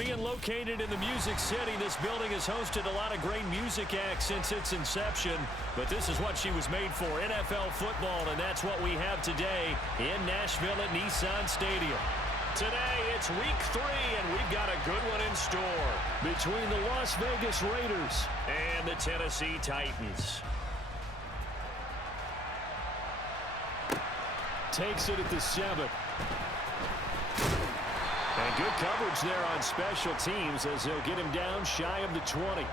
being located in the Music City, this building has hosted a lot of great music acts since its inception. But this is what she was made for, NFL football, and that's what we have today in Nashville at Nissan Stadium. Today, it's week 3, and we've got a good one in store between the Las Vegas Raiders and the Tennessee Titans. Takes it at the 7. And good coverage there on special teams as they'll get him down shy of the 20.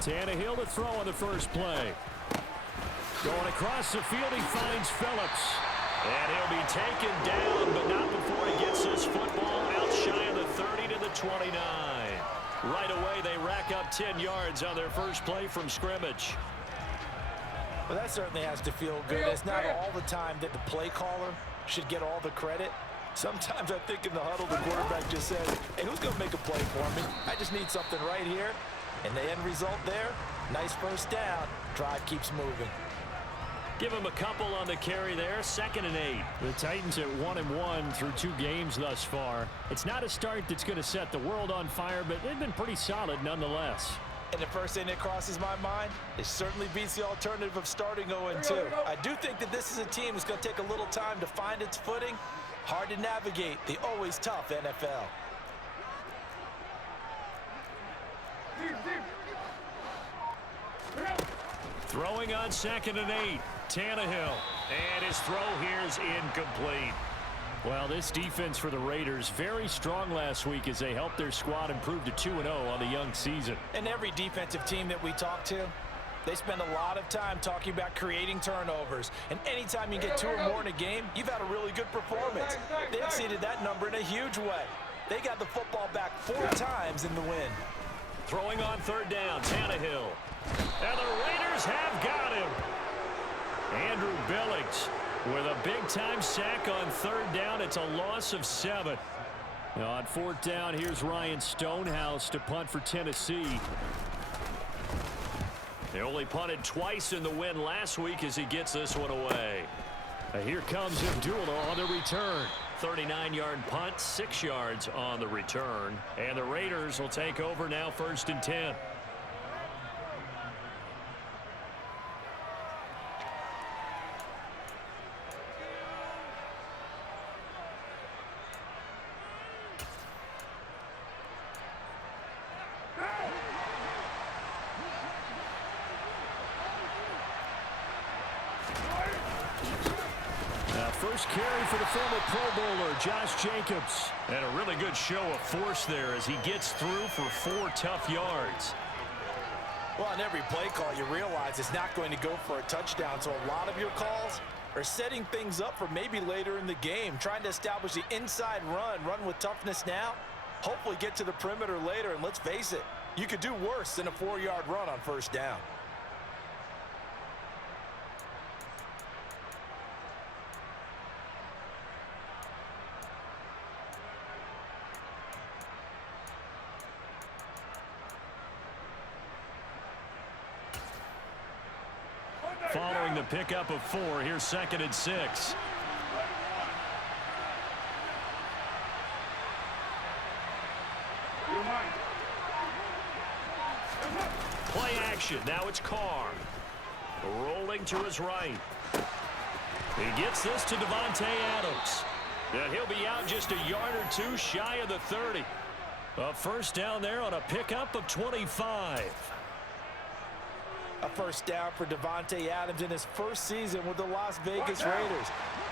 Tannehill to throw on the first play. Going across the field, he finds Phillips. And he'll be taken down, but not before he gets his football out shy of the 30 to the 29. Right away, they rack up 10 yards on their first play from scrimmage. Well, that certainly has to feel good. It's not all the time that the play caller should get all the credit. Sometimes I think in the huddle, the quarterback just says, hey, who's going to make a play for me? I just need something right here. And the end result there, nice first down. Drive keeps moving. Give him a couple on the carry there, 2nd and 8. The Titans at 1-1 through 2 games thus far. It's not a start that's going to set the world on fire, but they've been pretty solid nonetheless. And the first thing that crosses my mind, it certainly beats the alternative of starting 0-2. I do think that this is a team that's going to take a little time to find its footing. Hard to navigate the always tough NFL. Throwing on 2nd and 8. Tannehill. And his throw here is incomplete. Well, this defense for the Raiders, very strong last week as they helped their squad improve to 2-0 on the young season. And every defensive team that we talk to, they spend a lot of time talking about creating turnovers. And anytime you get 2 or more in a game, you've had a really good performance. They exceeded that number in a huge way. They got the football back 4 times in the win. Throwing on 3rd down, Tannehill. And the Raiders have got him. Andrew Billings with a big-time sack on 3rd down. It's a loss of 7. Now on 4th down, here's Ryan Stonehouse to punt for Tennessee. They only punted twice in the win last week as he gets this one away. Here comes Abdullah on the return. 39-yard punt, 6 yards on the return. And the Raiders will take over now 1st and 10. First carry for the former Pro Bowler, Josh Jacobs. And a really good show of force there as he gets through for 4 tough yards. Well, on every play call, you realize it's not going to go for a touchdown, so a lot of your calls are setting things up for maybe later in the game, trying to establish the inside run with toughness now, hopefully get to the perimeter later, and let's face it, you could do worse than a 4-yard run on 1st down. Following the pickup of 4, here's 2nd and 6. Play action. Now it's Carr. Rolling to his right. He gets this to Davante Adams. And he'll be out just a yard or 2 shy of the 30. A 1st down there on a pickup of 25. A 1st down for Davante Adams in his 1st season with the Las Vegas Raiders.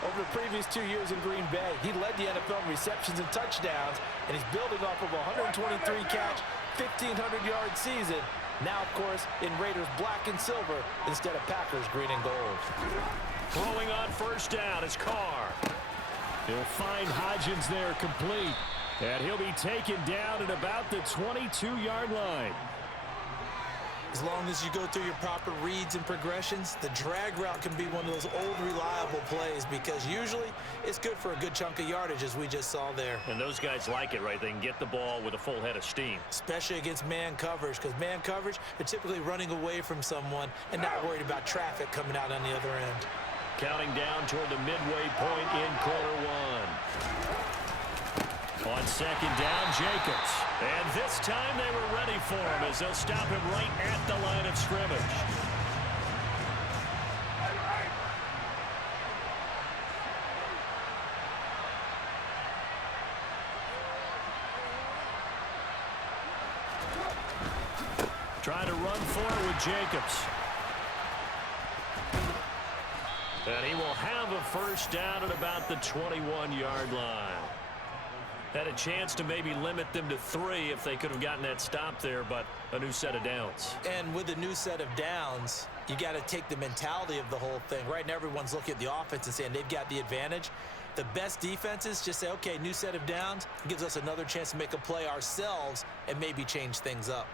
Over the previous 2 years in Green Bay, he led the NFL in receptions and touchdowns, and he's building off of a 123-catch, 1,500-yard season. Now, of course, in Raiders black and silver instead of Packers green and gold. Throwing on 1st down is Carr. He'll find Hodgins there complete. And he'll be taken down at about the 22-yard line. As long as you go through your proper reads and progressions, the drag route can be one of those old reliable plays because usually it's good for a good chunk of yardage as we just saw there. And those guys like it, right? They can get the ball with a full head of steam. Especially against man coverage because man coverage, they're typically running away from someone and not worried about traffic coming out on the other end. Counting down toward the midway point in quarter one. On second down, Jacobs. And this time they were ready for him as they'll stop him right at the line of scrimmage. Trying to run forward with Jacobs. And he will have a first down at about the 21-yard line. Had a chance to maybe limit them to 3 if they could have gotten that stop there, but a new set of downs. And with a new set of downs, you got to take the mentality of the whole thing. Right now, everyone's looking at the offense and saying they've got the advantage. The best defenses just say, okay, new set of downs. It gives us another chance to make a play ourselves and maybe change things up.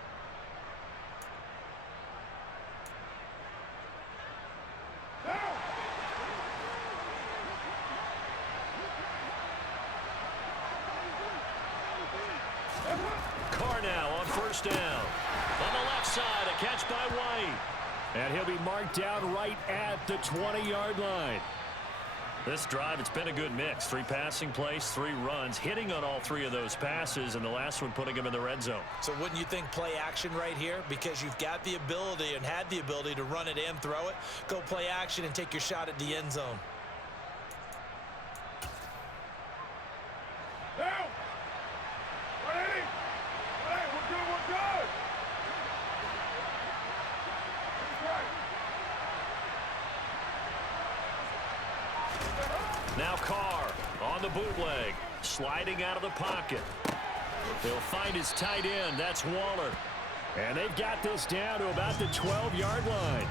Down. On the left side, a catch by White. And he'll be marked down right at the 20-yard line. This drive, it's been a good mix. 3 passing plays, 3 runs, hitting on all 3 of those passes, and the last one putting him in the red zone. So wouldn't you think play action right here? Because you've got the ability and had the ability to run it and throw it. Go play action and take your shot at the end zone. Now Carr on the bootleg, sliding out of the pocket. He'll find his tight end. That's Waller. And they've got this down to about the 12-yard line.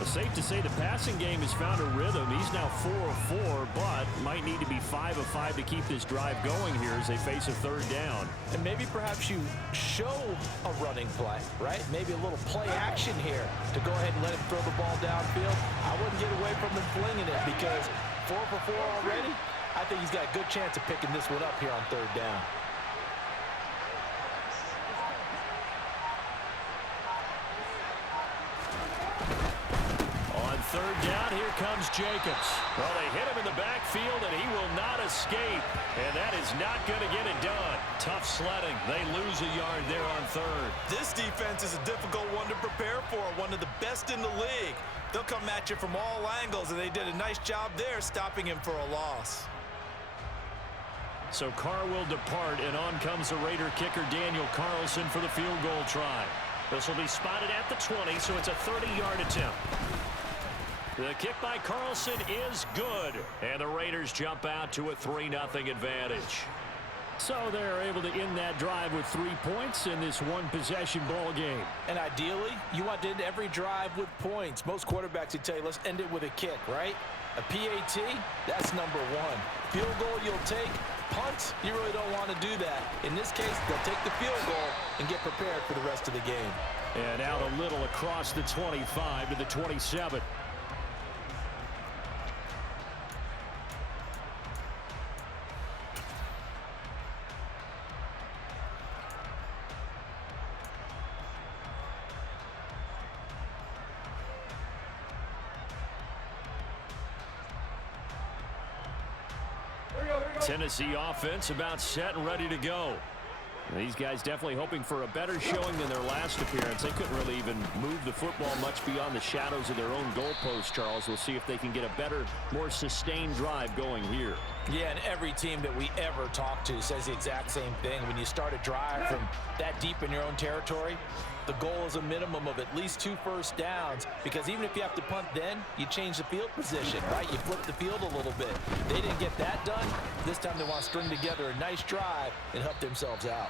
It's safe to say the passing game has found a rhythm. He's now 4 of 4, but might need to be 5 of 5 to keep this drive going here as they face a third down. And maybe perhaps you show a running play, right? Maybe a little play action here to go ahead and let him throw the ball downfield. I wouldn't get away from him flinging it because 4 for 4 already. I think he's got a good chance of picking this one up here on third down. Third down, here comes Jacobs. Well, they hit him in the backfield, and he will not escape. And that is not going to get it done. Tough sledding. They lose a yard there on third. This defense is a difficult one to prepare for, one of the best in the league. They'll come at you from all angles, and they did a nice job there stopping him for a loss. So Carr will depart, and on comes the Raider kicker Daniel Carlson for the field goal try. This will be spotted at the 20, so it's a 30-yard attempt. The kick by Carlson is good, and the Raiders jump out to a 3-0 advantage. So they're able to end that drive with 3 points in this one-possession ball game. And ideally, you want to end every drive with points. Most quarterbacks would tell you, let's end it with a kick, right? A PAT, that's number 1. Field goal you'll take. Punt, you really don't want to do that. In this case, they'll take the field goal and get prepared for the rest of the game. And out a little across the 25 to the 27. Tennessee offense about set and ready to go. These guys definitely hoping for a better showing than their last appearance. They couldn't really even move the football much beyond the shadows of their own goalpost, Charles. We'll see if they can get a better, more sustained drive going here. Yeah, and every team that we ever talk to says the exact same thing. When you start a drive from that deep in your own territory, the goal is a minimum of at least 2 first downs, because even if you have to punt then, you change the field position, right? You flip the field a little bit. They didn't get that done. This time they want to string together a nice drive and help themselves out.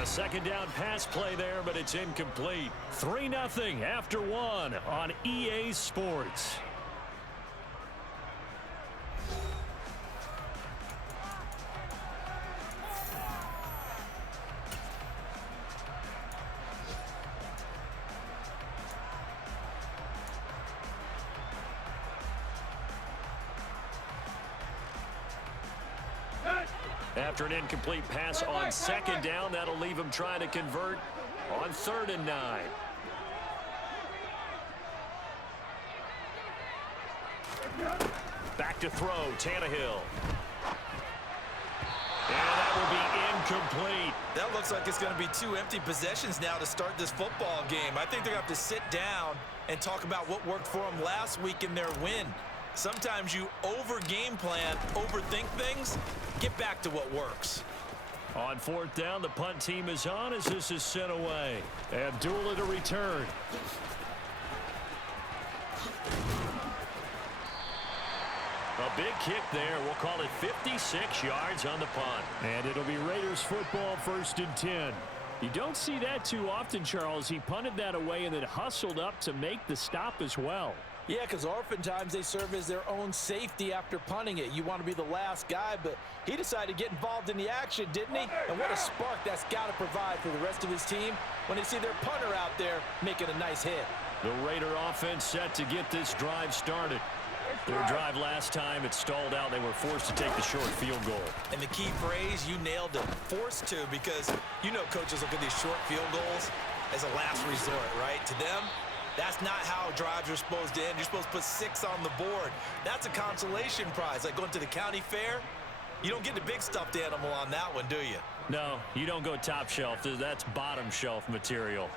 A second down pass play there, but it's incomplete. 3-0 after 1 on EA Sports. After an incomplete pass on second down, that'll leave him trying to convert on 3rd and 9. Back to throw, Tannehill. And that will be incomplete. That looks like it's going to be 2 empty possessions now to start this football game. I think they're going to have to sit down and talk about what worked for them last week in their win. Sometimes you over-game plan, overthink things. Get back to what works. On 4th down, the punt team is on as this is sent away. Abdullah to return. A big kick there. We'll call it 56 yards on the punt. And it'll be Raiders football 1st and 10. You don't see that too often, Charles. He punted that away and then hustled up to make the stop as well. Yeah, because oftentimes they serve as their own safety after punting it. You want to be the last guy, but he decided to get involved in the action, didn't he? And what a spark that's got to provide for the rest of his team when they see their punter out there making a nice hit. The Raider offense set to get this drive started. Their drive last time, it stalled out. They were forced to take the short field goal. And the key phrase, you nailed it, forced to, because you know coaches look at these short field goals as a last resort, right? To them, that's not how drives are supposed to end. You're supposed to put 6 on the board. That's a consolation prize. Like going to the county fair, you don't get the big stuffed animal on that one, do you? No, you don't go top shelf. That's bottom shelf material.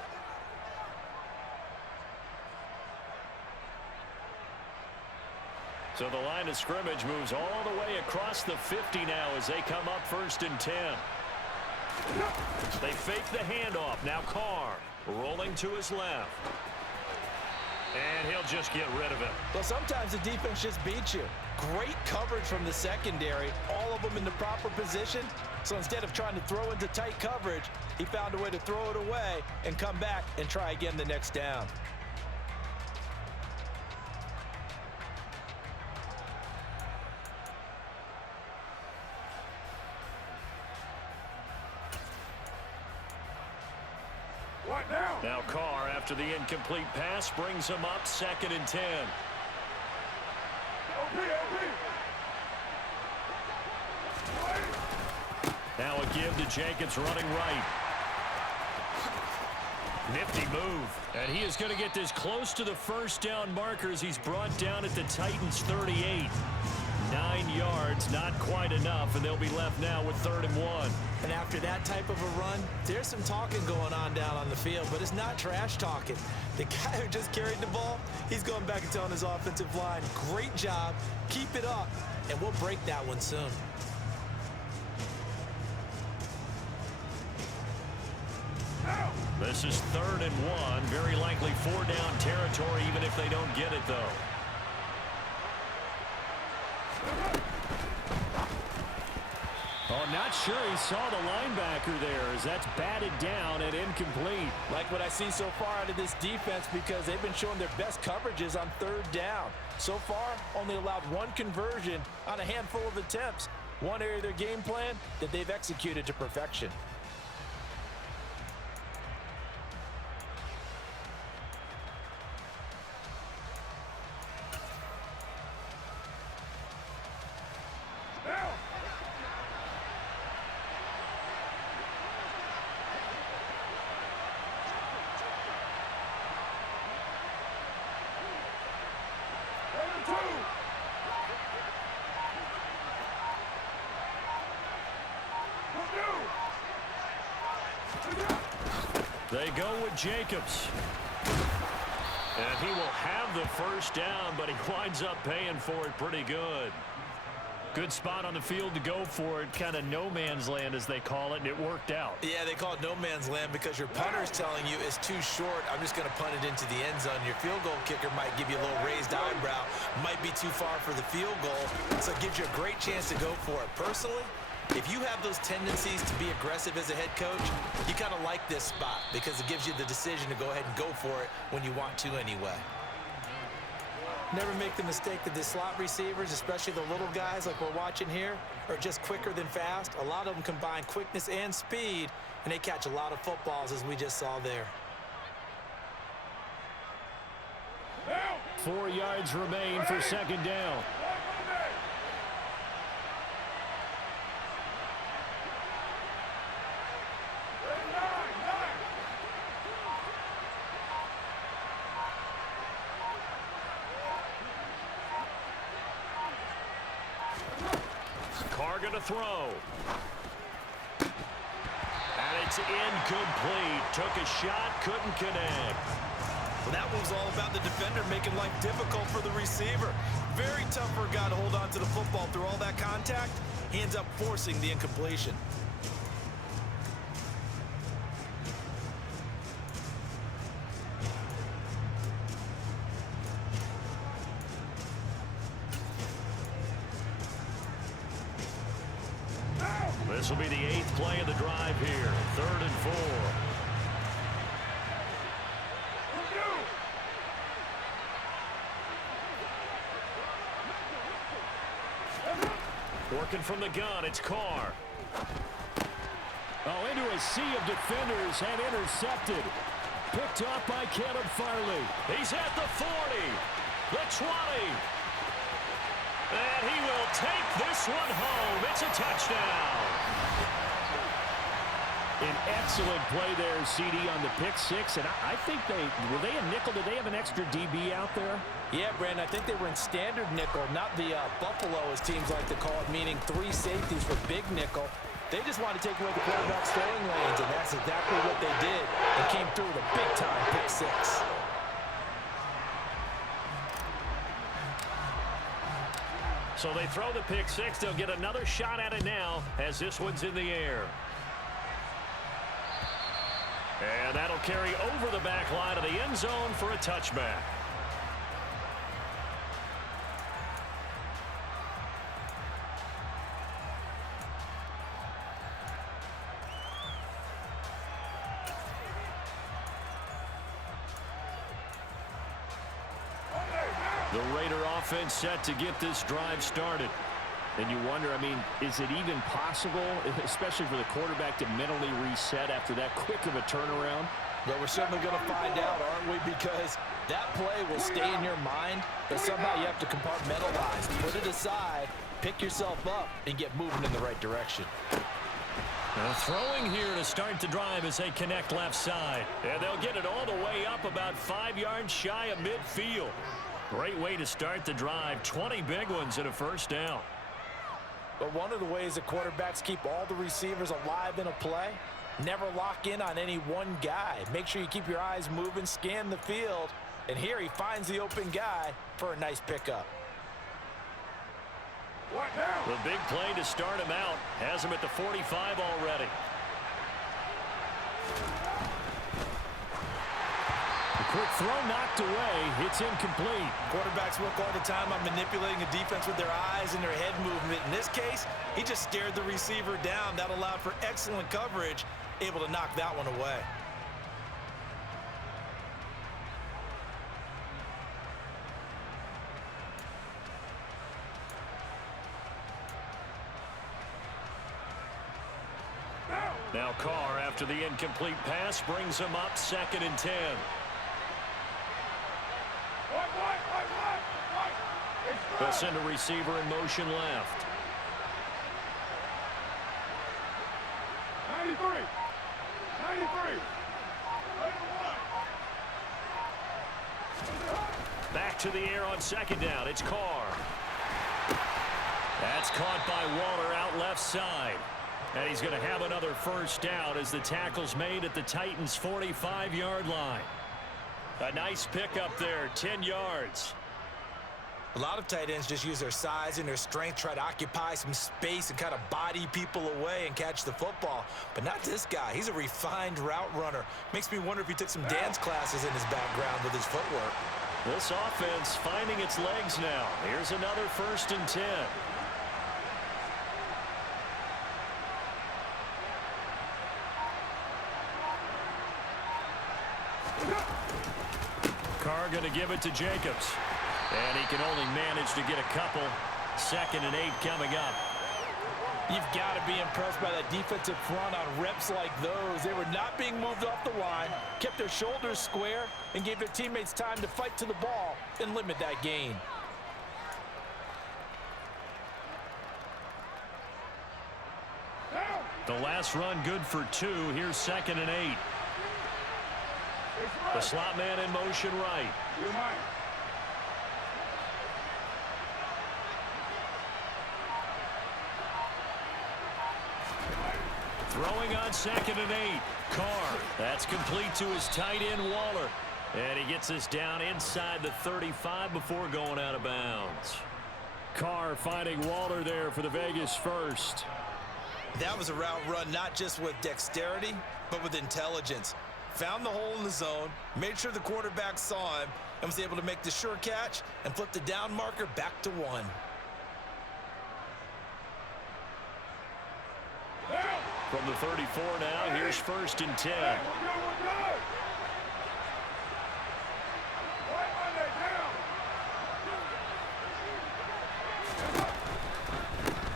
So the line of scrimmage moves all the way across the 50 now as they come up 1st and 10. They fake the handoff. Now Carr rolling to his left. And he'll just get rid of it. Well, sometimes the defense just beats you. Great coverage from the secondary. All of them in the proper position. So instead of trying to throw into tight coverage, he found a way to throw it away and come back and try again the next down. Now Carr, after the incomplete pass, brings him up 2nd and 10. Now a give to Jacobs running right. Nifty move. And he is going to get this close to the 1st down markers. He's brought down at the Titans' 38. 9 yards, not quite enough, and they'll be left now with 3rd and 1. And after that type of a run, there's some talking going on down on the field, but it's not trash talking. The guy who just carried the ball, he's going back and telling his offensive line, great job, keep it up, and we'll break that one soon. This is 3rd and 1, very likely 4-down territory, even if they don't get it, though. Oh, not sure he saw the linebacker there as that's batted down and incomplete. Like what I see so far out of this defense because they've been showing their best coverages on 3rd down. So far, only allowed 1 conversion on a handful of attempts. One area of their game plan that they've executed to perfection. They go with Jacobs. And he will have the 1st down, but he winds up paying for it pretty good. Good spot on the field to go for it. Kind of no man's land, as they call it, and it worked out. Yeah, they call it no man's land because your punter's telling you it's too short. I'm just going to punt it into the end zone. Your field goal kicker might give you a little raised eyebrow. Might be too far for the field goal, so it gives you a great chance to go for it. Personally, if you have those tendencies to be aggressive as a head coach, you kind of like this spot because it gives you the decision to go ahead and go for it when you want to anyway. Never make the mistake that the slot receivers, especially the little guys like we're watching here, are just quicker than fast. A lot of them combine quickness and speed, and they catch a lot of footballs as we just saw there. 4 yards remain for 2nd down. to throw. And it's incomplete. Took a shot, couldn't connect. Well, that was all about the defender making life difficult for the receiver. Very tough for a guy to hold on to the football through all that contact. He ends up forcing the incompletion. This will be the 8th play of the drive here. 3rd and 4. Working from the gun, it's Carr. Oh, into a sea of defenders and intercepted. Picked off by Caleb Farley. He's at the 40, the 20. And he will take this one home. It's a touchdown. An excellent play there, CD, on the pick six. And I think were they a nickel? Did they have an extra DB out there? Yeah, Brandon, I think they were in standard nickel, not the Buffalo, as teams like to call it, meaning 3 safeties for big nickel. They just wanted to take away the quarterback's throwing lanes, and that's exactly what they did, and came through with a big-time pick six. So they throw the pick six. They'll get another shot at it now as this one's in the air. And that'll carry over the back line of the end zone for a touchback. The Raider offense set to get this drive started. And you wonder, I mean, is it even possible, especially for the quarterback, to mentally reset after that quick of a turnaround? Well, we're certainly going to find out, aren't we? Because that play will stay in your mind, but somehow you have to compartmentalize, put it aside, pick yourself up, and get moving in the right direction. Now throwing here to start the drive as they connect left side. And they'll get it all the way up about 5 yards shy of midfield. Great way to start the drive. 20 big ones and a first down. But one of the ways that quarterbacks keep all the receivers alive in a play, never lock in on any one guy. Make sure you keep your eyes moving, scan the field, and here he finds the open guy for a nice pickup. The big play to start him out has him at the 45 already. The quick throw knocked away. It's incomplete. Quarterbacks work all the time on manipulating a defense with their eyes and their head movement. In this case, he just stared the receiver down. That allowed for excellent coverage, able to knock that one away. Now Carr, after the incomplete pass, brings him up 2nd and 10. They'll send a receiver in motion left. 93. Back to the air on 2nd down. It's Carr. That's caught by Waller out left side. And he's going to have another first down as the tackle's made at the Titans' 45-yard line. A nice pickup there, 10 yards. A lot of tight ends just use their size and their strength, try to occupy some space and kind of body people away and catch the football. But not this guy. He's a refined route runner. Makes me wonder if he took some dance classes in his background with his footwork. This offense finding its legs now. Here's another 1st and 10. Carr going to give it to Jacobs. And he can only manage to get a couple. 2nd and 8 coming up. You've got to be impressed by that defensive front on reps like those. They were not being moved off the line, kept their shoulders square, and gave their teammates time to fight to the ball and limit that gain. The last run good for 2. Here's 2nd and 8. The slot man in motion right. Throwing on 2nd and 8. Carr. That's complete to his tight end, Waller. And he gets us down inside the 35 before going out of bounds. Carr finding Waller there for the Vegas first. That was a route run not just with dexterity, but with intelligence. Found the hole in the zone, made sure the quarterback saw him, and was able to make the sure catch and flip the down marker back to 1. From the 34 now, here's 1st and 10.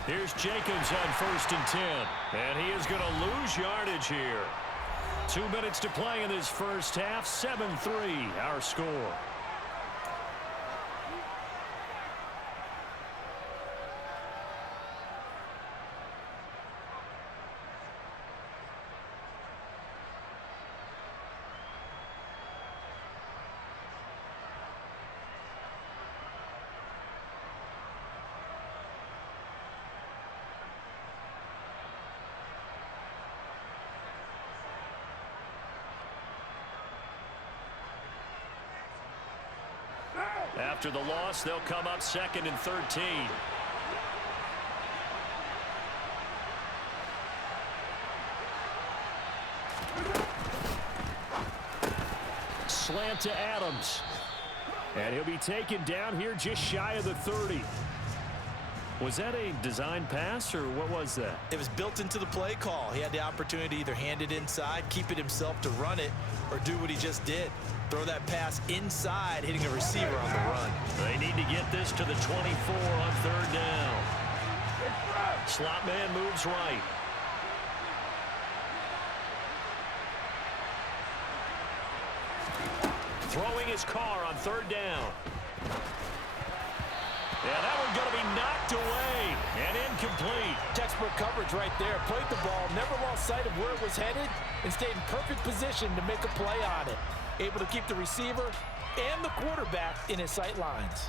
Here's Jacobs on 1st and 10. And he is going to lose yardage here. 2 minutes to play in this first half. 7-3 our score. After the loss, they'll come up 2nd and 13. Slant to Adams. And he'll be taken down here just shy of the 30. Was that a design pass, or what was that? It was built into the play call. He had the opportunity to either hand it inside, keep it himself to run it, or do what he just did. Throw that pass inside, hitting a receiver on the run. They need to get this to the 24 on 3rd down. Slot man moves right. Throwing his Carr on 3rd down. Yeah, that one's going to be knocked away and incomplete. Textbook coverage right there. Played the ball, never lost sight of where it was headed, and stayed in perfect position to make a play on it. Able to keep the receiver and the quarterback in his sight lines.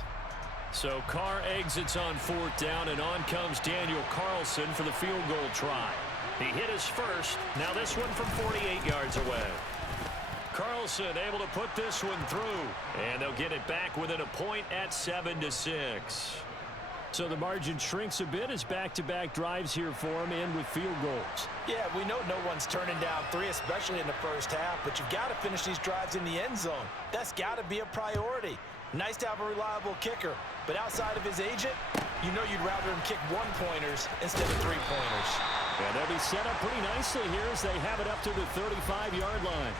So Carr exits on 4th down, and on comes Daniel Carlson for the field goal try. He hit his first. Now this one from 48 yards away. Carlson able to put this one through, and they'll get it back within a point at 7-6. So the margin shrinks a bit as back-to-back drives here for him, and with field goals. Yeah, we know no one's turning down 3, especially in the first half, but you've got to finish these drives in the end zone. That's got to be a priority. Nice to have a reliable kicker, but outside of his agent, you know you'd rather him kick 1-pointers instead of 3-pointers. Yeah, they'll be set up pretty nicely here as they have it up to the 35-yard line.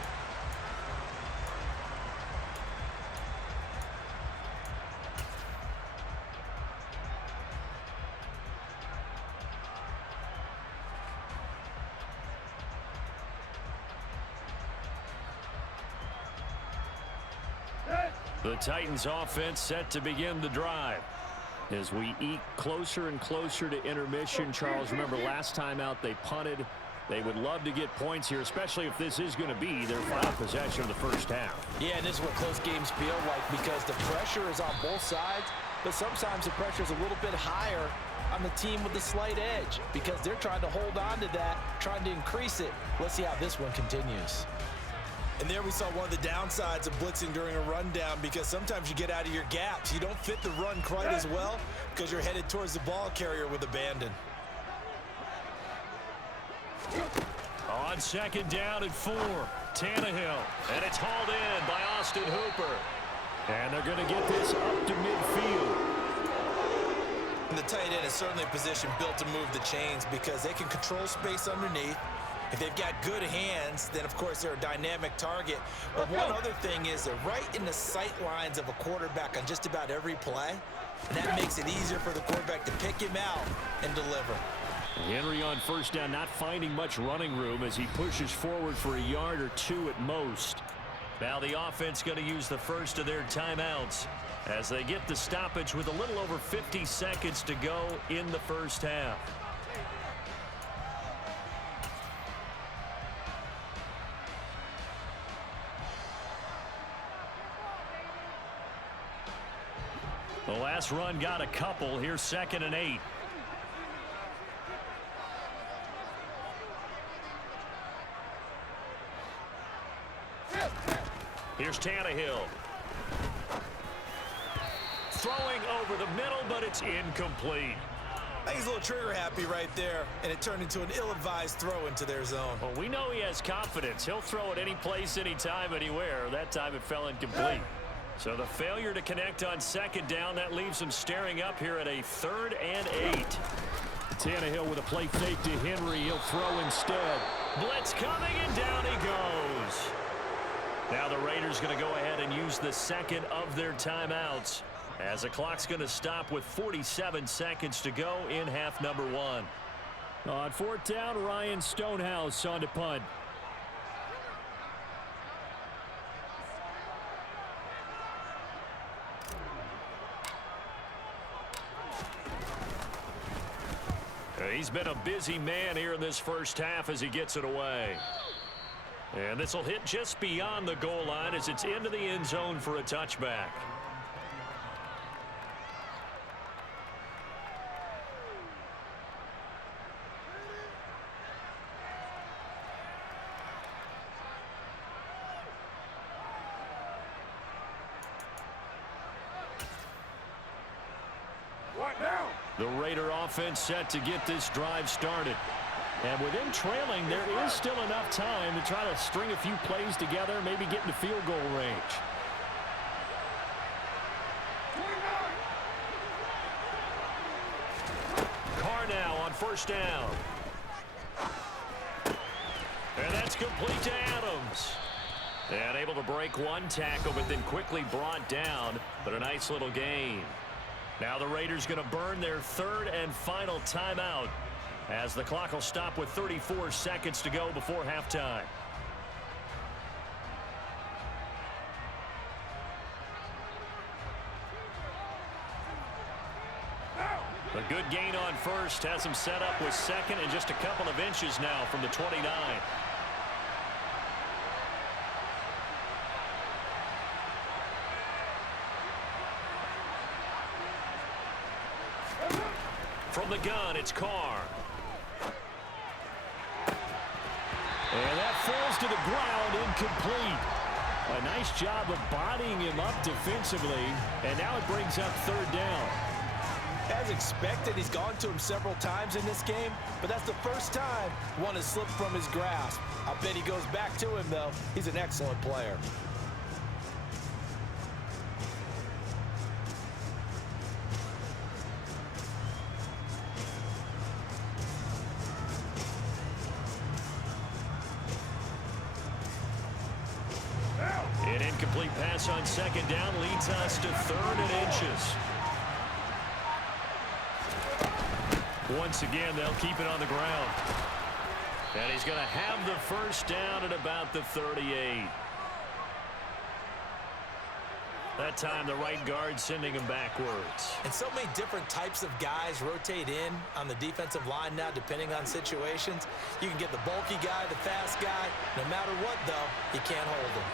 The Titans offense set to begin the drive. As we eke closer and closer to intermission, Charles, remember last time out they punted. They would love to get points here, especially if this is going to be their final possession of the first half. Yeah, and this is what close games feel like because the pressure is on both sides, but sometimes the pressure is a little bit higher on the team with the slight edge because they're trying to hold on to that, trying to increase it. Let's see how this one continues. And there we saw one of the downsides of blitzing during a rundown because sometimes you get out of your gaps. You don't fit the run quite as well because you're headed towards the ball carrier with abandon. On 2nd down and 4, Tannehill. And it's hauled in by Austin Hooper. And they're going to get this up to midfield. And the tight end is certainly a position built to move the chains because they can control space underneath. If they've got good hands, then, of course, they're a dynamic target. But one other thing is they're right in the sight lines of a quarterback on just about every play. And that makes it easier for the quarterback to pick him out and deliver. Henry on 1st down, not finding much running room as he pushes forward for a yard or 2 at most. Now the offense going to use the first of their timeouts as they get the stoppage with a little over 50 seconds to go in the first half. The last run got a couple. Here's 2nd and 8. Here's Tannehill. Throwing over the middle, but it's incomplete. I think he's a little trigger happy right there, and it turned into an ill-advised throw into their zone. Well, we know he has confidence. He'll throw it any place, anytime, anywhere. That time it fell incomplete. So the failure to connect on second down, that leaves him staring up here at a 3rd and 8. Tannehill with a play fake to Henry. He'll throw instead. Blitz coming, and down he goes. Now the Raiders going to go ahead and use the second of their timeouts, as the clock's going to stop with 47 seconds to go in half number 1. On 4th down, Ryan Stonehouse on to punt. He's been a busy man here in this first half as he gets it away. And this will hit just beyond the goal line as it's into the end zone for a touchback. The Raider offense set to get this drive started. And with them trailing, there is still enough time to try to string a few plays together, maybe get into field goal range. Carr now on 1st down. And that's complete to Adams. And able to break one tackle, but then quickly brought down. But a nice little gain. Now the Raiders going to burn their 3rd and final timeout, as the clock will stop with 34 seconds to go before halftime. A good gain on 1st has him set up with 2nd and just a couple of inches now from the 29. From the gun, it's Carr. And that falls to the ground, incomplete. A nice job of bodying him up defensively, and now it brings up 3rd down. As expected, he's gone to him several times in this game, but that's the first time one has slipped from his grasp. I bet he goes back to him, though. He's an excellent player. An incomplete pass on 2nd down leads us to 3rd and inches. Once again, they'll keep it on the ground. And he's going to have the 1st down at about the 38. That time, the right guard sending him backwards. And so many different types of guys rotate in on the defensive line now, depending on situations. You can get the bulky guy, the fast guy. No matter what, though, you can't hold him.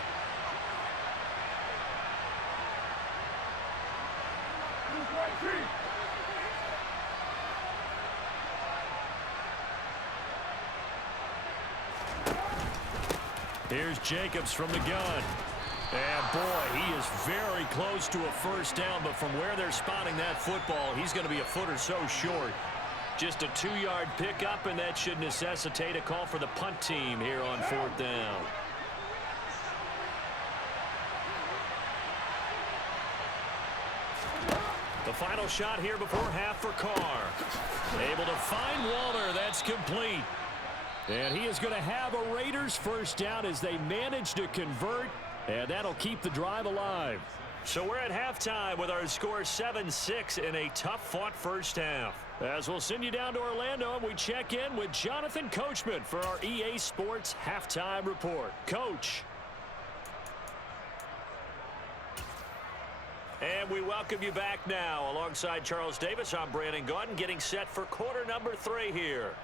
Here's Jacobs from the gun. And boy, he is very close to a 1st down, but from where they're spotting that football, he's going to be a foot or so short. Just a 2-yard pickup, and that should necessitate a call for the punt team here on 4th down. The final shot here before half for Carr. Able to find Waller. That's complete. And he is going to have a Raiders 1st down as they manage to convert, and that'll keep the drive alive. So we're at halftime with our score 7-6 in a tough-fought first half. As we'll send you down to Orlando, and we check in with Jonathan Coachman for our EA Sports Halftime Report. Coach. And we welcome you back now. Alongside Charles Davis, I'm Brandon Gaudin, getting set for quarter number 3 here.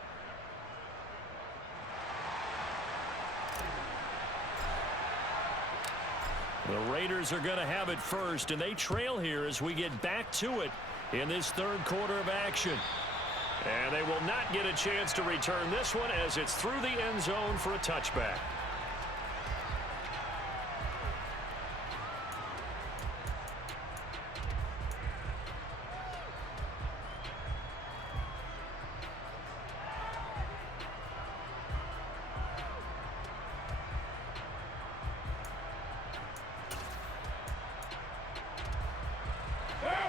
The Raiders are going to have it first, and they trail here as we get back to it in this 3rd quarter of action. And they will not get a chance to return this one as it's through the end zone for a touchback.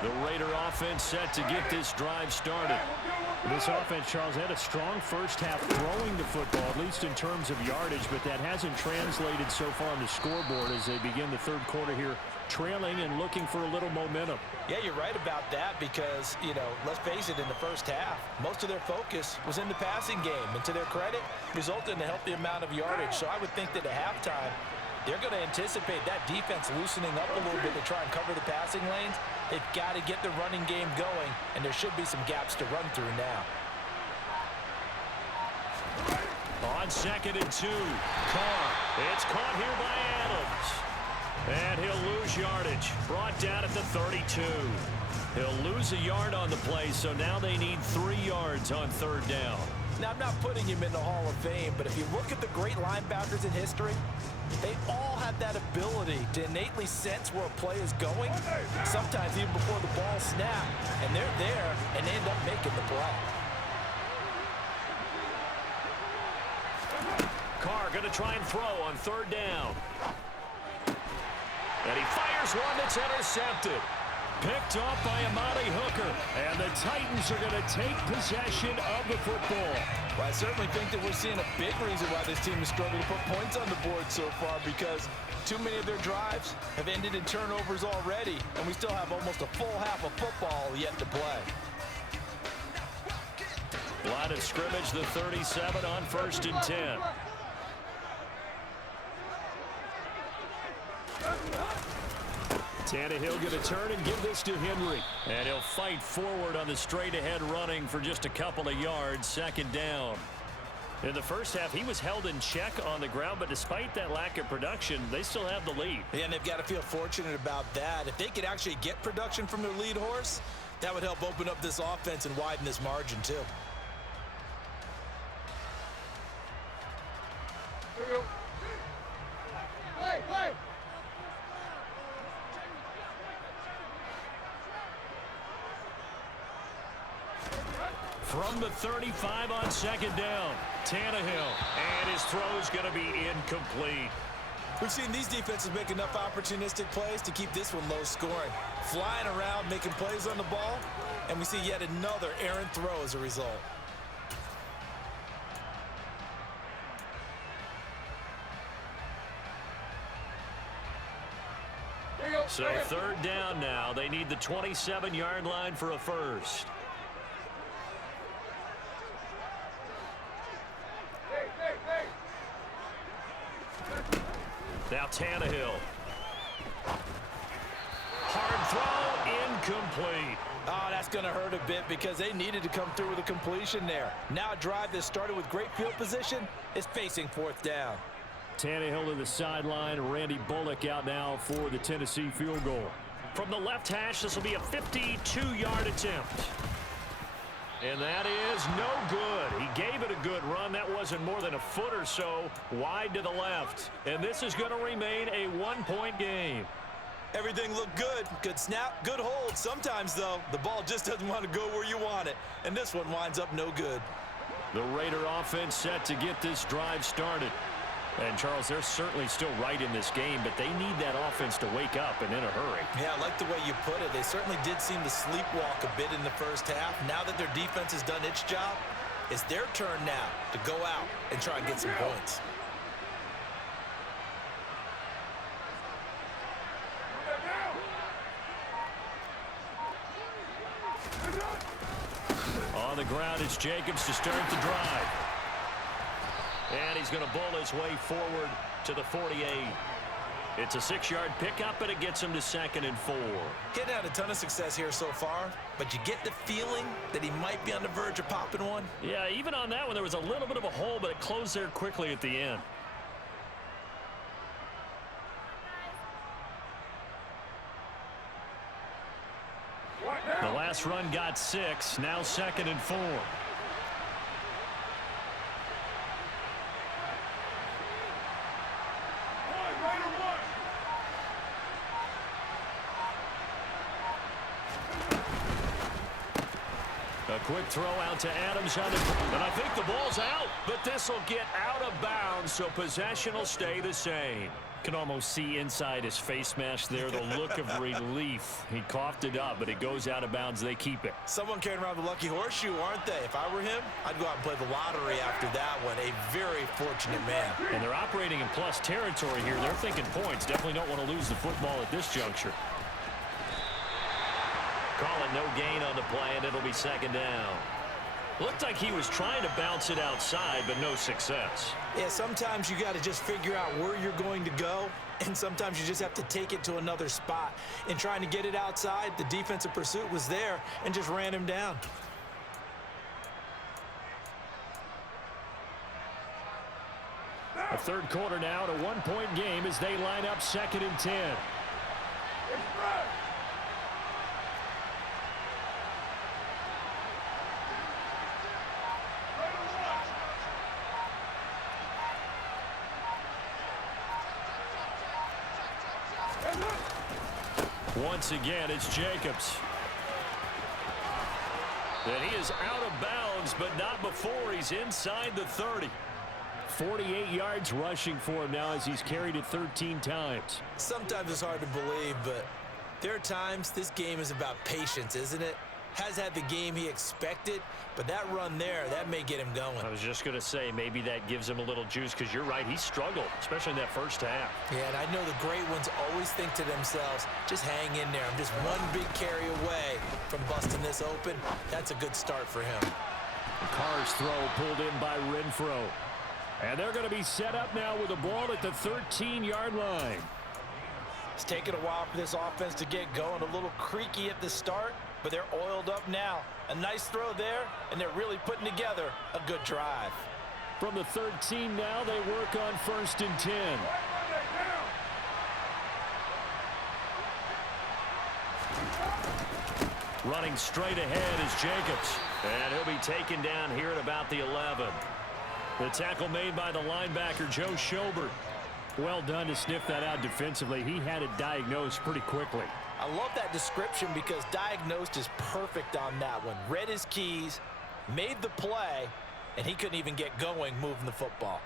The Raider offense set to get this drive started. This offense, Charles, had a strong first half throwing the football, at least in terms of yardage, but that hasn't translated so far on the scoreboard as they begin the third quarter here, trailing and looking for a little momentum. Yeah, you're right about that because, let's face it, in the first half, most of their focus was in the passing game. And to their credit, resulted in a healthy amount of yardage. So I would think that at halftime, they're going to anticipate that defense loosening up a little bit to try and cover the passing lanes. They've got to get the running game going, and there should be some gaps to run through now. On 2nd and 2, Carr. It's caught here by Adams. And he'll lose yardage. Brought down at the 32. He'll lose a yard on the play, so now they need 3 yards on 3rd down. Now, I'm not putting him in the Hall of Fame, but if you look at the great linebackers in history, they all have that ability to innately sense where a play is going, sometimes even before the ball snaps, and they're there, and they end up making the play. Carr going to try and throw on 3rd down. And he fires one that's intercepted. Picked off by Amani Hooker. And the Titans are going to take possession of the football. Well, I certainly think that we're seeing a big reason why this team is struggling to put points on the board so far, because too many of their drives have ended in turnovers already, and we still have almost a full half of football yet to play. Line of scrimmage, the 37 on 1st and 10. Tannehill going to turn and give this to Henry. And he'll fight forward on the straight-ahead running for just a couple of yards. 2nd down. In the first half, he was held in check on the ground, but despite that lack of production, they still have the lead. Yeah, and they've got to feel fortunate about that. If they could actually get production from their lead horse, that would help open up this offense and widen this margin, too. From the 35 on 2nd down, Tannehill, and his throw is going to be incomplete. We've seen these defenses make enough opportunistic plays to keep this one low scoring. Flying around, making plays on the ball, and we see yet another errant throw as a result. So 3rd down now. They need the 27-yard line for a first. Now Tannehill. Hard throw, incomplete. Oh, that's going to hurt a bit because they needed to come through with a completion there. Now a drive that started with great field position is facing 4th down. Tannehill to the sideline. Randy Bullock out now for the Tennessee field goal. From the left hash, this will be a 52-yard attempt. And that is no good. He gave it a good run. That wasn't more than a foot or so wide to the left. And this is going to remain a 1-point game. Everything looked good. Good snap, good hold. Sometimes, though, the ball just doesn't want to go where you want it. And this one winds up no good. The Raider offense set to get this drive started. And, Charles, they're certainly still right in this game, but they need that offense to wake up and in a hurry. Yeah, I like the way you put it. They certainly did seem to sleepwalk a bit in the first half. Now that their defense has done its job, it's their turn now to go out and try and get some points. On the ground, it's Jacobs to start the drive. And he's going to bull his way forward to the 48. It's a 6-yard pickup, and it gets him to 2nd and 4. Getting had a ton of success here so far, but you get the feeling that he might be on the verge of popping one. Yeah, even on that one, there was a little bit of a hole, but it closed there quickly at the end. The last run got 6, now 2nd and 4. A quick throw out to Adams on it. And I think the ball's out, but this will get out of bounds, so possession will stay the same. Can almost see inside his face mask there the look of relief. He coughed it up, but it goes out of bounds. They keep it. Someone carrying around the lucky horseshoe, aren't they? If I were him, I'd go out and play the lottery after that one. A very fortunate man. And they're operating in plus territory here. They're thinking points. Definitely don't want to lose the football at this juncture. Call it no gain on the play, and it'll be second down. Looked like he was trying to bounce it outside, but no success. Yeah, sometimes you got to just figure out where you're going to go, and sometimes you just have to take it to another spot. In trying to get it outside, the defensive pursuit was there and just ran him down. A third quarter now, a one-point game as they line up 2nd and 10. Once again, it's Jacobs. And he is out of bounds, but not before he's inside the 30. 48 yards rushing for him now as he's carried it 13 times. Sometimes it's hard to believe, but there are times this game is about patience, isn't it? Has had the game he expected, but that run there, that may get him going. I was just going to say, maybe that gives him a little juice, because you're right, he struggled, especially in that first half. Yeah, and I know the great ones always think to themselves, just hang in there. I'm just one big carry away from busting this open. That's a good start for him. Carr's throw pulled in by Renfro. And they're going to be set up now with the ball at the 13-yard line. It's taken a while for this offense to get going. A little creaky at the start, but they're oiled up now. A nice throw there, and they're really putting together a good drive. From the 13 now, they work on 1st and 10. Running straight ahead is Jacobs. And he'll be taken down here at about the 11. The tackle made by the linebacker, Joe Schobert. Well done to sniff that out defensively. He had it diagnosed pretty quickly. I love that description because diagnosed is perfect on that one. Read his keys, made the play, and he couldn't even get going moving the football.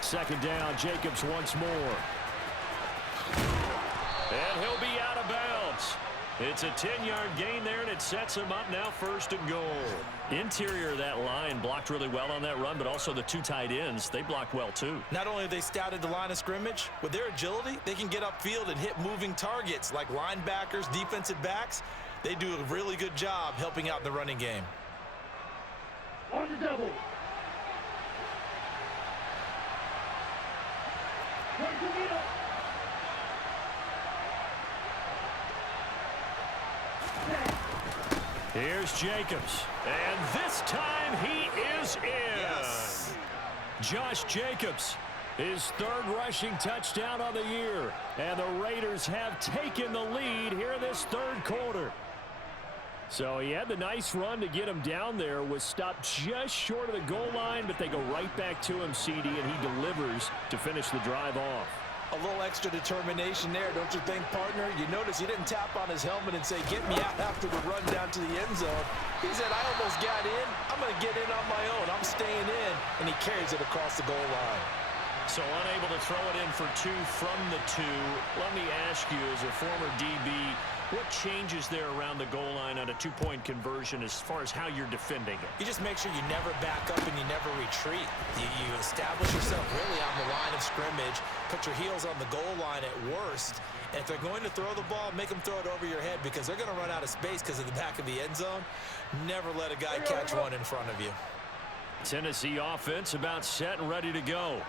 Second down, Jacobs once more. And he'll be out of bounds. It's a 10-yard gain there, and it sets him up now 1st and goal. Interior of that line blocked really well on that run, but also the two tight ends, they blocked well too. Not only have they scouted the line of scrimmage, with their agility, they can get upfield and hit moving targets like linebackers, defensive backs. They do a really good job helping out in the running game. On the double. Here's Jacobs. And this time he is in. Yes. Josh Jacobs, his 3rd rushing touchdown of the year. And the Raiders have taken the lead here in this 3rd quarter. So he had the nice run to get him down there, was stopped just short of the goal line, but they go right back to him, CD, and he delivers to finish the drive off. A little extra determination there, don't you think, partner? You notice he didn't tap on his helmet and say, get me out after the run down to the end zone. He said, I almost got in. I'm going to get in on my own. I'm staying in. And he carries it across the goal line. So unable to throw it in for 2 from the 2. Let me ask you, as a former DB, what changes there around the goal line on a 2-point conversion as far as how you're defending it? You just make sure you never back up and you never retreat. You establish yourself really on the line of scrimmage, put your heels on the goal line at worst, and if they're going to throw the ball, make them throw it over your head because they're going to run out of space because of the back of the end zone. Never let a guy catch one in front of you. Tennessee offense about set and ready to go.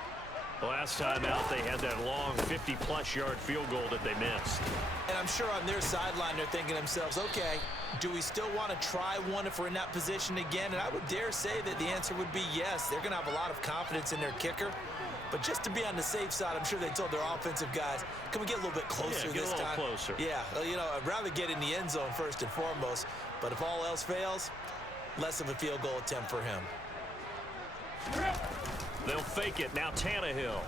Last time out, they had that long 50-plus yard field goal that they missed. And I'm sure on their sideline, they're thinking to themselves, okay, do we still want to try one if we're in that position again? And I would dare say that the answer would be yes. They're going to have a lot of confidence in their kicker. But just to be on the safe side, I'm sure they told their offensive guys, can we get a little bit closer this time? Closer. Yeah, you know, I'd rather get in the end zone first and foremost. But if all else fails, less of a field goal attempt for him. They'll fake it. Now Tannehill.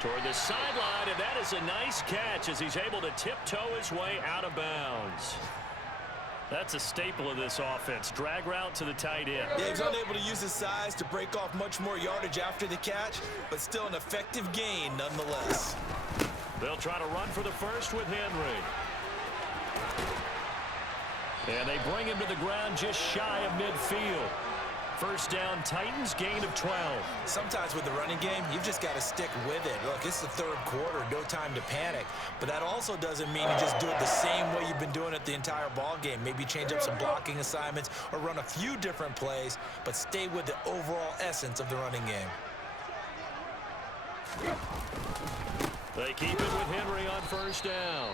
Toward the sideline, and that is a nice catch as he's able to tiptoe his way out of bounds. That's a staple of this offense. Drag route to the tight end. Yeah, he's unable to use his size to break off much more yardage after the catch, but still an effective gain nonetheless. They'll try to run for the first with Henry. And they bring him to the ground just shy of midfield. First down, Titans, gain of 12. Sometimes with the running game, you've just got to stick with it. Look, it's the third quarter, no time to panic. But that also doesn't mean you just do it the same way you've been doing it the entire ball game. Maybe change up some blocking assignments or run a few different plays, but stay with the overall essence of the running game. They keep it with Henry on first down.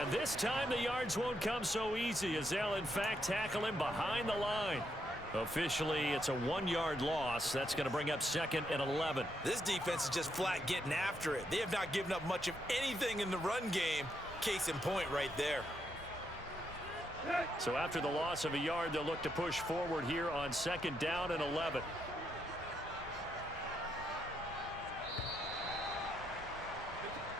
And this time the yards won't come so easy as they'll, in fact, tackle him behind the line. Officially, it's a 1-yard loss. That's going to bring up 2nd and 11. This defense is just flat getting after it. They have not given up much of anything in the run game. Case in point right there. So after the loss of a yard, they'll look to push forward here on 2nd down and 11.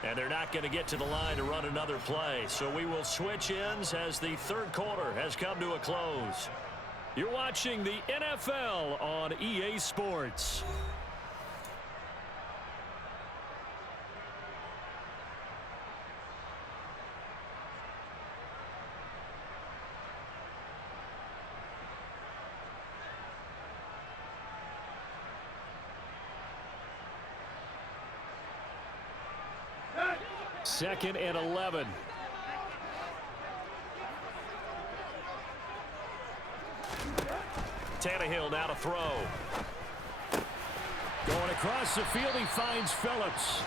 And they're not going to get to the line to run another play. So we will switch ends as the third quarter has come to a close. You're watching the NFL on EA Sports. Second and 11. Tannehill now to throw. Going across the field, he finds Phillips.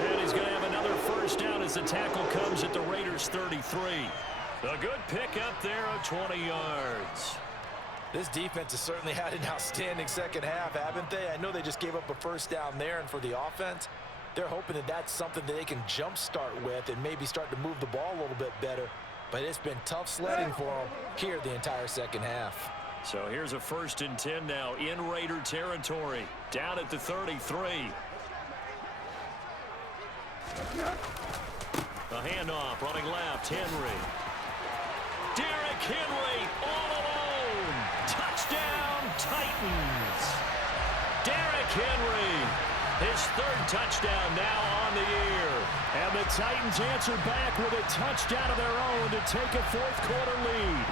And he's going to have another first down as the tackle comes at the Raiders' 33. A good pickup there of 20 yards. This defense has certainly had an outstanding second half, haven't they? I know they just gave up a first down there, and for the offense, they're hoping that that's something that they can jumpstart with and maybe start to move the ball a little bit better. But it's been tough sledding for them here the entire second half. So here's a 1st and 10 now in Raider territory. Down at the 33. A handoff running left. Henry. Derrick Henry all alone. Touchdown Titans. Derrick Henry. His 3rd touchdown now on the year. And the Titans answer back with a touchdown of their own to take a 4th quarter lead.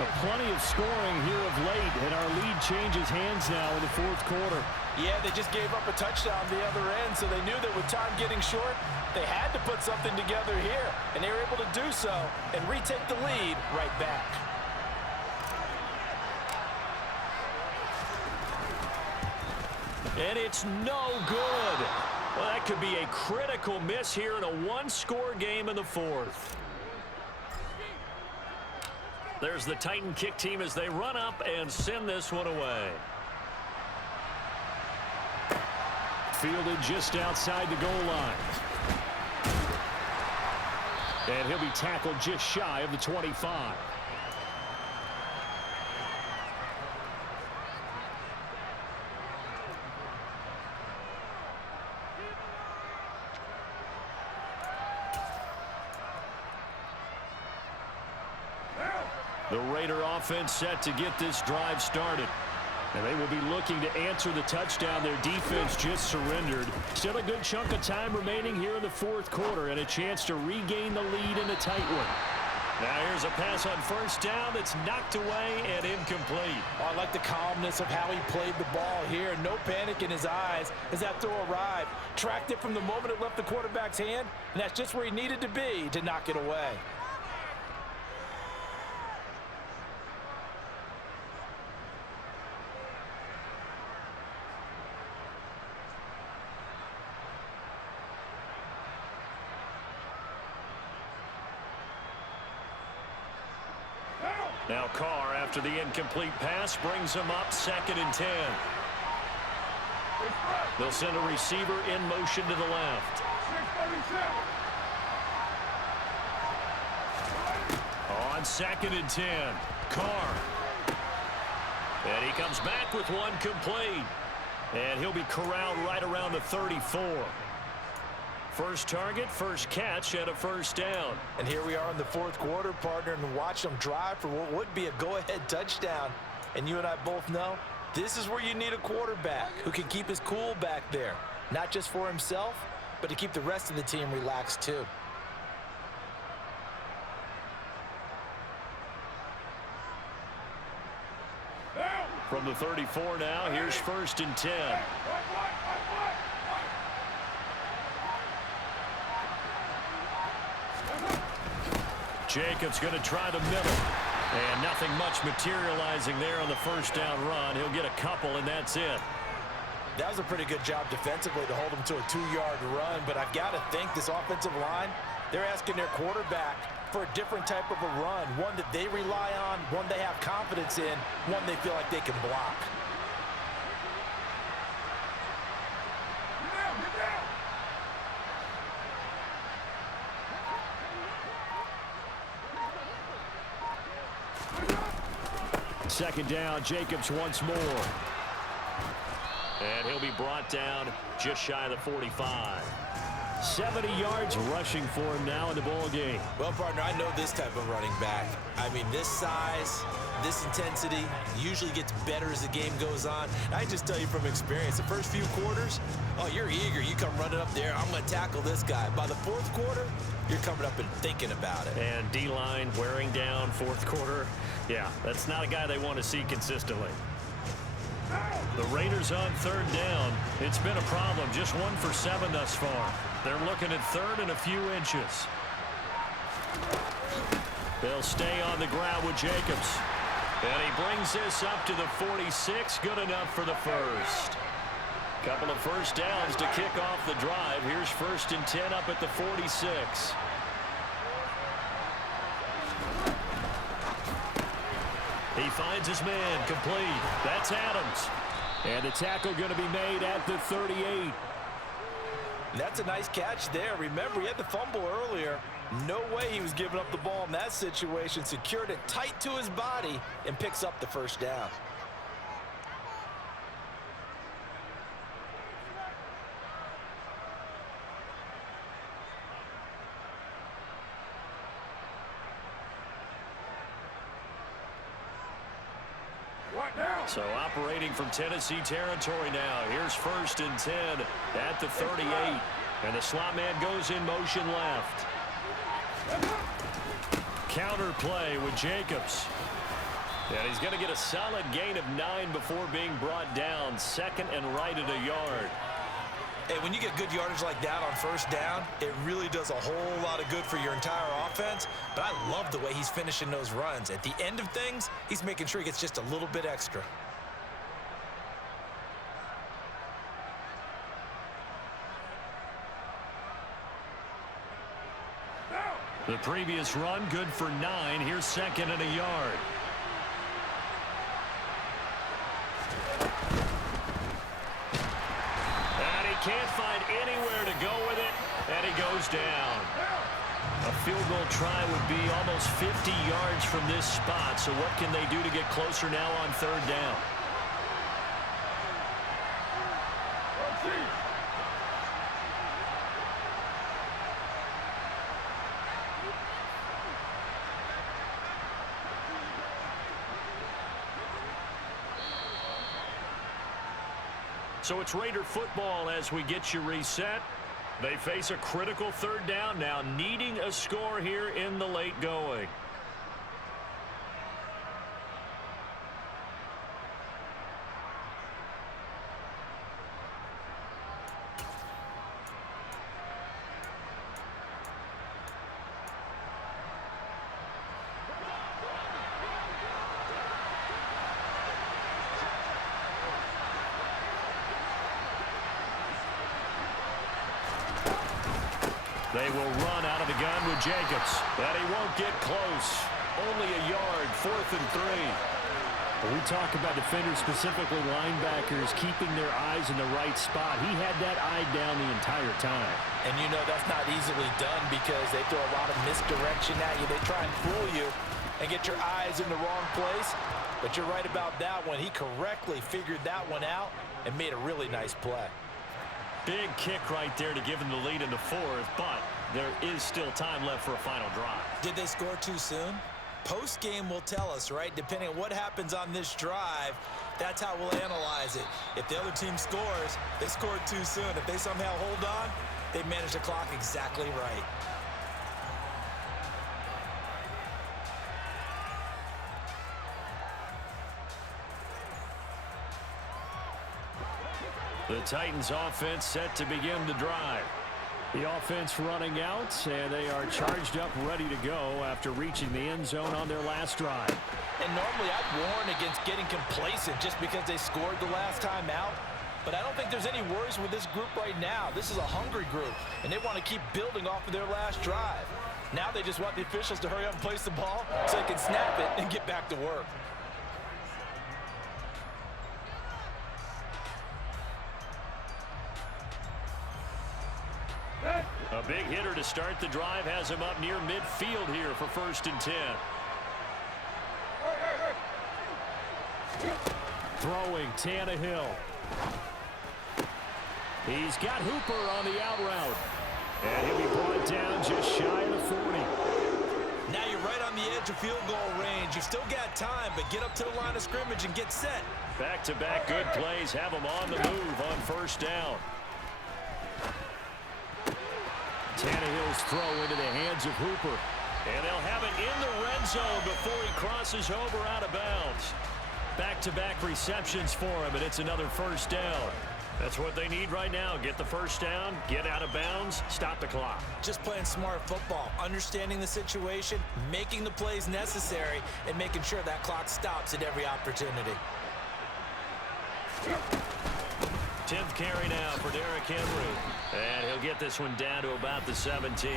But plenty of scoring here of late, and our lead changes hands now in the 4th quarter. Yeah, they just gave up a touchdown the other end, so they knew that with time getting short, they had to put something together here, and they were able to do so and retake the lead right back. And it's no good. Well, that could be a critical miss here in a 1-score game in the 4th. There's the Titan kick team as they run up and send this one away. Fielded just outside the goal line. And he'll be tackled just shy of the 25. The Raider offense set to get this drive started. And they will be looking to answer the touchdown their defense just surrendered. Still a good chunk of time remaining here in the 4th quarter and a chance to regain the lead in a tight one. Now here's a pass on first down that's knocked away and incomplete. Oh, I like the calmness of how he played the ball here. No panic in his eyes as that throw arrived. Tracked it from the moment it left the quarterback's hand, and that's just where he needed to be to knock it away. Now Carr, after the incomplete pass, brings him up 2nd and 10. They'll send a receiver in motion to the left. On 2nd and 10, Carr. And he comes back with one complete. And he'll be corralled right around the 34. First target, first catch, and a first down. And here we are in the 4th quarter, partner, and watch them drive for what would be a go-ahead touchdown. And you and I both know this is where you need a quarterback who can keep his cool back there, not just for himself, but to keep the rest of the team relaxed too. From the 34 now, here's 1st and 10. Jacobs going to try the middle. And nothing much materializing there on the first down run. He'll get a couple, and that's it. That was a pretty good job defensively to hold him to a 2-yard run, but I've got to think this offensive line, they're asking their quarterback for a different type of a run, one that they rely on, one they have confidence in, one they feel like they can block. Second down, Jacobs once more. And he'll be brought down just shy of the 45. 70 yards rushing for him now in the ball game. Well, partner, I know this type of running back. I mean, this size, this intensity usually gets better as the game goes on. I just tell you from experience, the first few quarters, oh, you're eager. You come running up there, I'm going to tackle this guy. By the 4th quarter, you're coming up and thinking about it. And D-line wearing down 4th quarter. Yeah, that's not a guy they want to see consistently. The Raiders on 3rd down. It's been a problem. Just 1 for 7 thus far. They're looking at 3rd and a few inches. They'll stay on the ground with Jacobs. And he brings this up to the 46. Good enough for the first. Couple of first downs to kick off the drive. Here's 1st and 10 up at the 46. He finds his man complete. That's Adams. And the tackle going to be made at the 38. That's a nice catch there. Remember, he had the fumble earlier. No way he was giving up the ball in that situation. Secured it tight to his body and picks up the first down. So operating from Tennessee territory now. Here's 1st and 10 at the 38. And the slot man goes in motion left. Counter play with Jacobs. And he's going to get a solid gain of 9 before being brought down. 2nd and right at a yard. Hey, when you get good yardage like that on 1st down, it really does a whole lot of good for your entire offense. But I love the way he's finishing those runs. At the end of things, he's making sure he gets just a little bit extra. The previous run, good for 9. Here's 2nd and a yard. And he can't find anywhere to go with it, and he goes down. A field goal try would be almost 50 yards from this spot, so what can they do to get closer now on 3rd down? So it's Raider football as we get you reset. They face a critical 3rd down now, needing a score here in the late going. They will run out of the gun with Jacobs. And he won't get close. Only a yard, 4th and 3. When we talk about defenders, specifically linebackers, keeping their eyes in the right spot, he had that eye down the entire time. And you know that's not easily done because they throw a lot of misdirection at you. They try and fool you and get your eyes in the wrong place. But you're right about that one. He correctly figured that one out and made a really nice play. Big kick right there to give them the lead in the fourth, but there is still time left for a final drive. Did they score too soon? Post-game will tell us, right? Depending on what happens on this drive, that's how we'll analyze it. If the other team scores, they scored too soon. If they somehow hold on, they manage the clock exactly right. The Titans offense set to begin the drive. The offense running out, and they are charged up, ready to go after reaching the end zone on their last drive. And normally I'd warn against getting complacent just because they scored the last time out. But I don't think there's any worries with this group right now. This is a hungry group, and they want to keep building off of their last drive. Now they just want the officials to hurry up and place the ball so they can snap it and get back to work. A big hitter to start the drive has him up near midfield here for 1st and 10. Throwing Tannehill. He's got Hooper on the out route. And he'll be brought down just shy of the 40. Now you're right on the edge of field goal range. You've still got time, but get up to the line of scrimmage and get set. Back-to-back good plays have him on the move on 1st down. Tannehill's throw into the hands of Hooper. And they'll have it in the red zone before he crosses over out of bounds. Back-to-back receptions for him, and it's another 1st down. That's what they need right now. Get the 1st down, get out of bounds, stop the clock. Just playing smart football, understanding the situation, making the plays necessary, and making sure that clock stops at every opportunity. 10th carry now for Derrick Henry. And he'll get this one down to about the 17.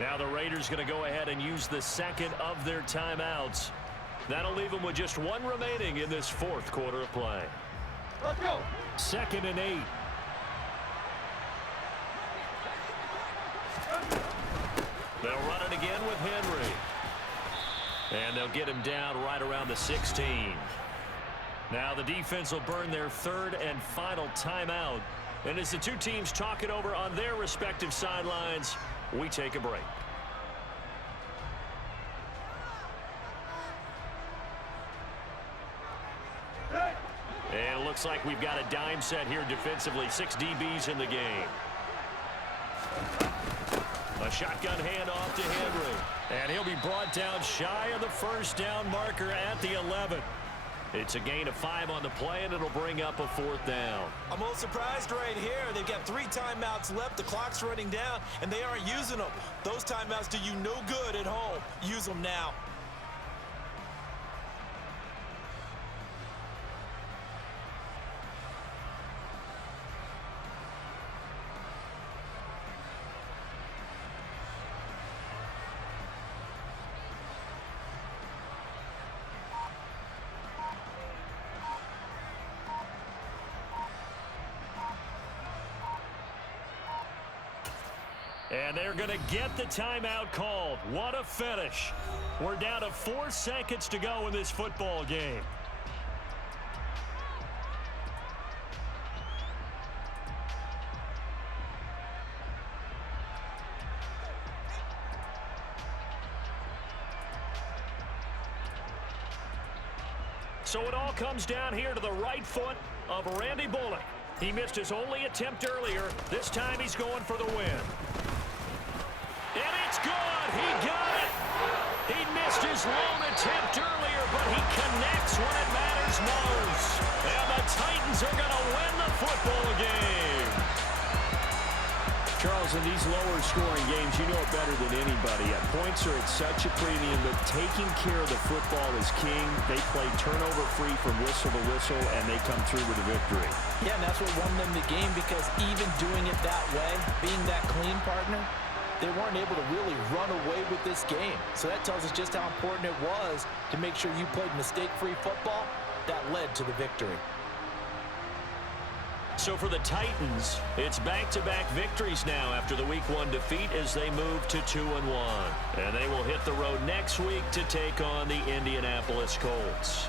Now the Raiders going to go ahead and use the second of their timeouts. That'll leave them with just one remaining in this 4th quarter of play. Let's go. 2nd and 8. They'll run it again with Henry. And they'll get him down right around the 16. Now the defense will burn their 3rd and final timeout. And as the two teams talk it over on their respective sidelines, we take a break. And it looks like we've got a dime set here defensively. 6 DBs in the game. A shotgun handoff to Henry. And he'll be brought down shy of the 1st down marker at the 11. It's a gain of 5 on the play, and it'll bring up a 4th down. I'm a little surprised right here. They've got 3 timeouts left. The clock's running down, and they aren't using them. Those timeouts do you no good at home. Use them now. And they're going to get the timeout called. What a finish. We're down to 4 seconds to go in this football game. So it all comes down here to the right foot of Randy Bullock. He missed his only attempt earlier. This time he's going for the win. And it's good. He got it. He missed his lone attempt earlier, but he connects when it matters most. And the Titans are going to win the football game. Charles, in these lower-scoring games, you know it better than anybody. Points are at such a premium, but taking care of the football is king. They play turnover-free from whistle to whistle, and they come through with a victory. Yeah, and that's what won them the game, because even doing it that way, being that clean partner, they weren't able to really run away with this game. So that tells us just how important it was to make sure you played mistake-free football. That led to the victory. So for the Titans, it's back-to-back victories now after the Week 1 defeat as they move to 2-1. And they will hit the road next week to take on the Indianapolis Colts.